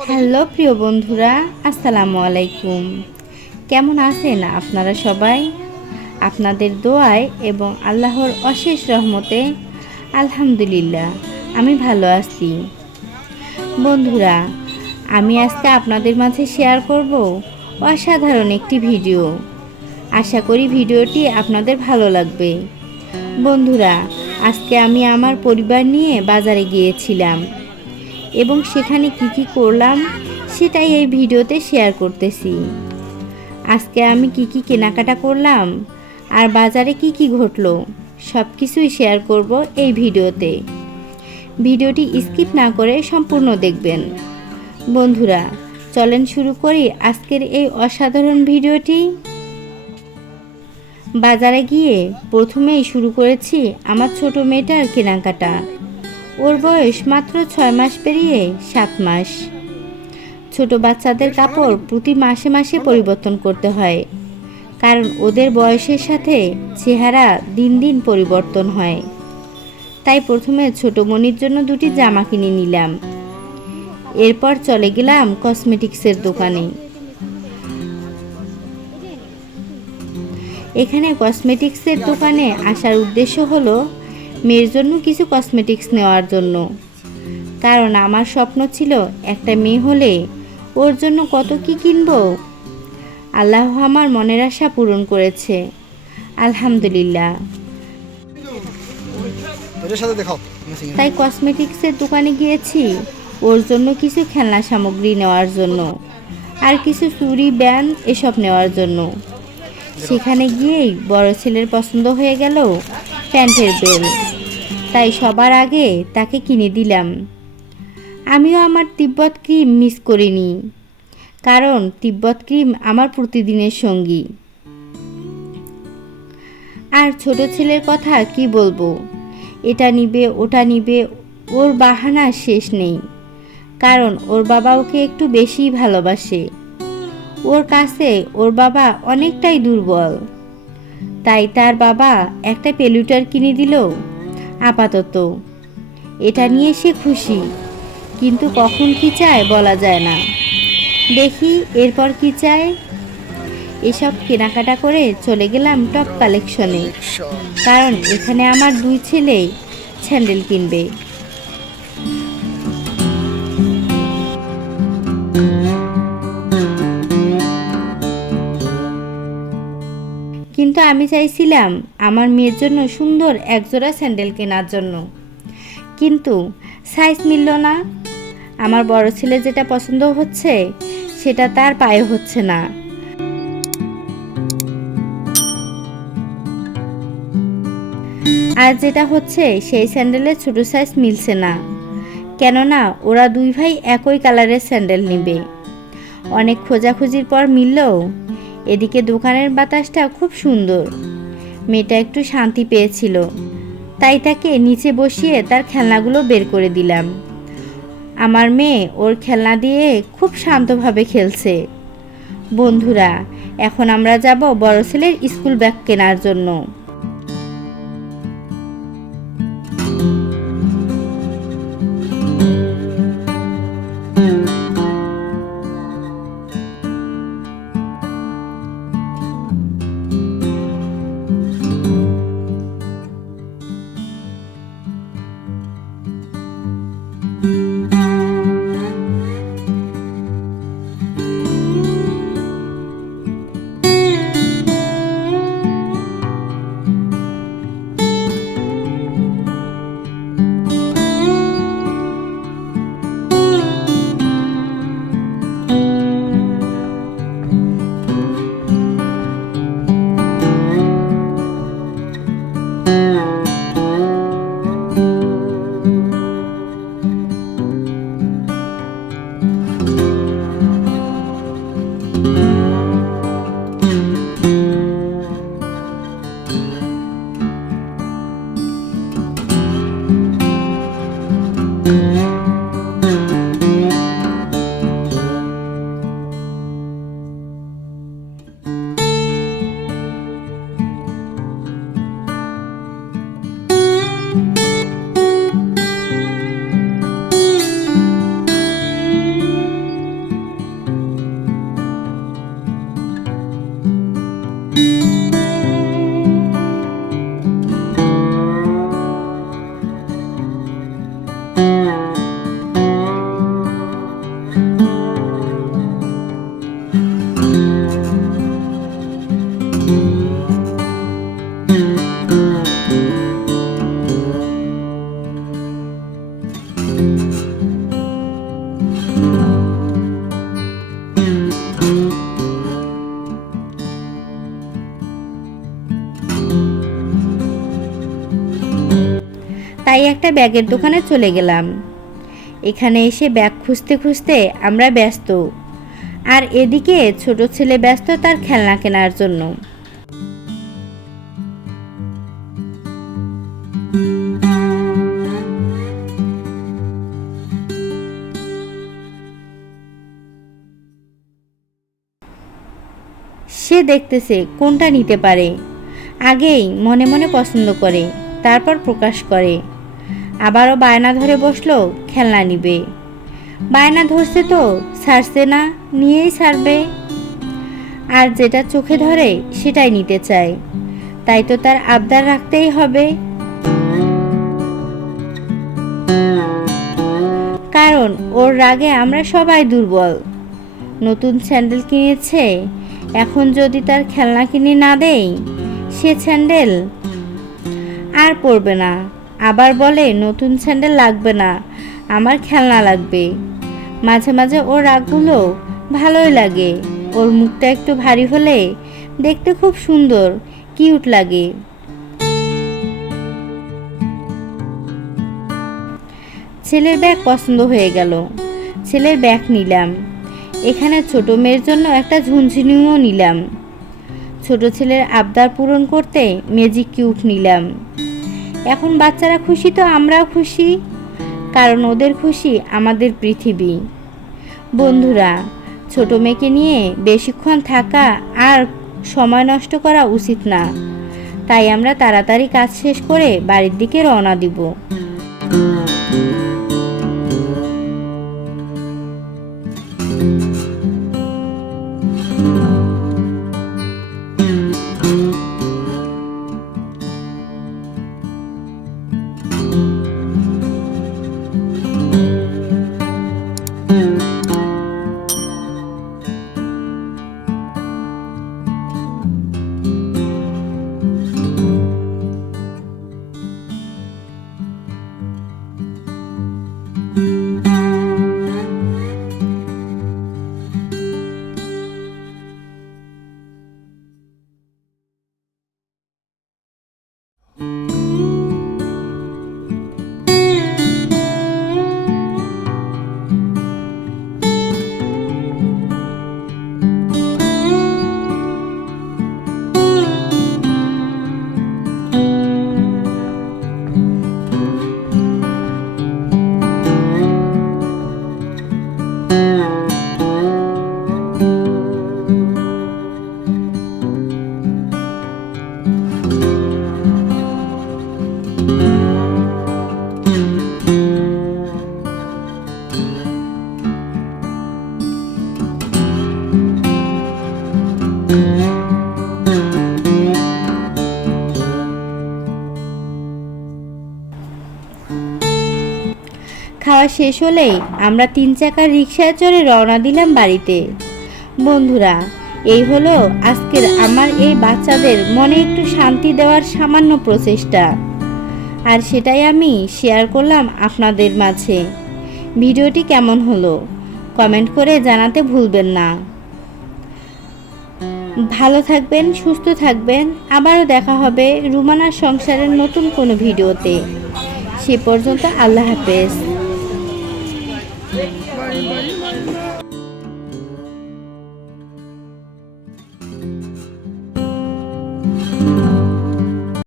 Hello প্রিয় বন্ধুরা, আসসালামু আলাইকুম। কেমন আছেন আপনারা সবাই? আপনাদের দোয়ায় এবং আল্লাহর অশেষ রহমতে, আলহামদুলিল্লাহ, আমি ভালো আছি। বন্ধুরা, আমি আজকে আপনাদের মাঝে শেয়ার করব অসাধারণ একটি ভিডিও। আশা করি ভিডিওটি আপনাদের ভালো লাগবে। বন্ধুরা, আজকে আমি আমার পরিবার নিয়ে বাজারে গিয়েছিলাম। এবং সেখানে কি কি করলাম সেটাই এই ভিডিওতে শেয়ার করতেছি। আজকে আমি কি কি কেনাকাটা করলাম আর বাজারে কি কি ঘটলো সব কিছুই শেয়ার করব এই ভিডিওতে। ভিডিওটি স্কিপ না করে সম্পূর্ণ দেখবেন। বন্ধুরা, চলেন শুরু করি আজকের এই অসাধারণ ভিডিওটি। বাজারে গিয়ে প্রথমেই শুরু করেছি আমার ছোট মেয়েটার কেনাকাটা। ওর বয়স মাত্র ছয় মাস পেরিয়ে সাত মাস। ছোট বাচ্চাদের কাপড় প্রতি মাসে মাসে পরিবর্তন করতে হয় কারণ ওদের বয়সের সাথে চেহারা দিন দিন পরিবর্তন হয়। তাই প্রথমে ছোট মনির জন্য দুটি জামা কিনে নিলাম। এরপর চলে গেলাম কসমেটিক্সের দোকানে। এখানে কসমেটিক্সের দোকানে আসার উদ্দেশ্য হলো মেয়ের জন্য কিছু কসমেটিক্স নেওয়ার জন্য। কারণ আমার স্বপ্ন ছিল একটা মেয়ে হলে ওর জন্য কত কি কিনব। আল্লাহ আমার মনের আশা পূরণ করেছে। আলহামদুলিল্লাহ। তাই কসমেটিক্সের দোকানে গিয়েছি ওর জন্য কিছু খেলনা সামগ্রী নেওয়ার জন্য আর কিছু চুরি ব্যান এসব নেওয়ার জন্য। সেখানে গিয়েই বড় ছেলের পছন্দ হয়ে গেল প্যান্টের বেল তাই সবার আগে তাকে কিনে দিলাম। আমিও আমার তিব্বত ক্রিম মিস করিনি, কারণ তিব্বত ক্রিম আমার প্রতিদিনের সঙ্গী। আর ছোট ছেলের কথা কি বলব? এটা নিবে, ওটা নিবে, ওর বাহানা শেষ নেই, কারণ ওর বাবা ওকে একটু বেশিই ভালোবাসে। ওর কাছে ওর বাবা অনেকটাই দুর্বল, তাই তার বাবা একটা পেলুটার কিনে দিল। আপাতত। এটা নিয়ে সে খুশি, কিন্তু কখন কি চায় বলা যায় না। দেখি এরপর কি চায়। এসব কেনাকাটা করে চলে গেলাম টপ কালেকশনে, কারণ এখানে আমার দুই ছেলে স্যান্ডেল কিনবে। আমি চাইছিলাম আমার মেয়ের জন্য সুন্দর একজোড়া স্যান্ডেল কেনার জন্য। কিন্তু সাইজ মিলল না। আমার বড় ছেলে যেটা পছন্দ হচ্ছে, সেটা তার পায়ে হচ্ছে না। আর যেটা হচ্ছে, সেই স্যান্ডেলের ছোট সাইজ মিলছে না। কেননা ওরা দুই ভাই একই কালারের স্যান্ডেল নিবে। অনেক খোঁজাখুঁজির পর মিললেও এদিকে দোকানের বাতাসটা খুব সুন্দর। মেয়েটা একটু শান্তি পেয়েছিল। তাই তাকে নিচে বসিয়ে তার খেলনাগুলো বের করে দিলাম। আমার মেয়ে ওর খেলনা দিয়ে খুব শান্তভাবে খেলছে। বন্ধুরা, এখন আমরা যাব বড় ছেলের স্কুল ব্যাগ কেনার জন্য। একটা ব্যাগের দোকানে চলে গেলাম। এখানে এসে ব্যাগ খুঁজতে খুঁজতে আমরা ব্যস্ত। আর এদিকে ছোট ছেলে ব্যস্ত তার খেলনা কেনার জন্য। সে দেখতেছে কোনটা নিতে পারে। আগেই মনে মনে পছন্দ করে, তারপর প্রকাশ করে। আবারও বায়না ধরে বসল, খেলনা নিবে। বায়না ধরছে তো, ছাড়ছে না, নিয়েই ছাড়বে। আর যেটা চোখে ধরে, সেটাই নিতে চায়। তাই তো তার আবদার রাখতেই হবে। কারণ ওর রাগে আমরা সবাই দুর্বল। নতুন স্যান্ডেল কিনেছে, এখন যদি তার খেলনা কিনে না দেই, সে স্যান্ডেল আর পরবে না। আবার বলে, নতুন স্যান্ডেল লাগবে না, আমার খেলনা লাগবে। মাঝে মাঝে ওর রাগগুলো ভালোই লাগে। ওর মুখটা একটু ভারী হলে দেখতে খুব সুন্দর, কিউট লাগে। ছেলের ব্যাগ পছন্দ হয়ে গেল। ছেলের ব্যাগ নিলাম। এখানে ছোট মেয়ের জন্য একটা ঝুনঝুনিও নিলাম। ছোট ছেলের আবদার পূরণ করতে ম্যাজিক কিউট নিলাম। এখন বাচ্চারা খুশি তো আমরাও খুশি, কারণ ওদের খুশি আমাদের পৃথিবী। বন্ধুরা, ছোট মেয়েকে নিয়ে বেশিক্ষণ থাকা আর সময় নষ্ট করা উচিত না। তাই আমরা তাড়াতাড়ি কাজ শেষ করে বাড়ির দিকে রওনা দিব। খাওয়া শেষ হলেই আমরা তিন চাকার রিক্সায় চড়ে রওনা দিলাম বাড়িতে। বন্ধুরা, এই হলো আজকের আমার এই বাচ্চাদের মনে একটু শান্তি দেওয়ার সামান্য প্রচেষ্টা। আর সেটাই আমি শেয়ার করলাম আপনাদের মাঝে। ভিডিওটি কেমন হলো? কমেন্ট করে জানাতে ভুলবেন না। ভালো থাকবেন, সুস্থ থাকবেন আবারও দেখা হবে রুমানার সংসারের নতুন কোনো ভিডিওতে সে পর্যন্ত আল্লাহ হাফেজ.